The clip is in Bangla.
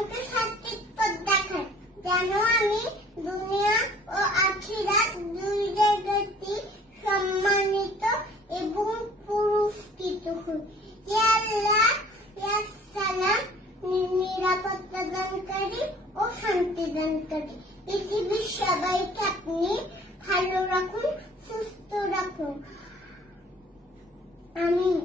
আমাকে সঠিক পথ দেখান, যেন আমি দুনিয়া ও আখিরাত দুই জায়গাতেই সম্মানিত এবং পুরস্কৃত হই। ইয়া আল্লাহ, ইয়া সালাম, নিরাপত্তা দানকারী ও শান্তি দানকারী। পৃথিবীর সবাইকে আপনি ভালো রাখুন, সুস্থ রাখুন। আমিন।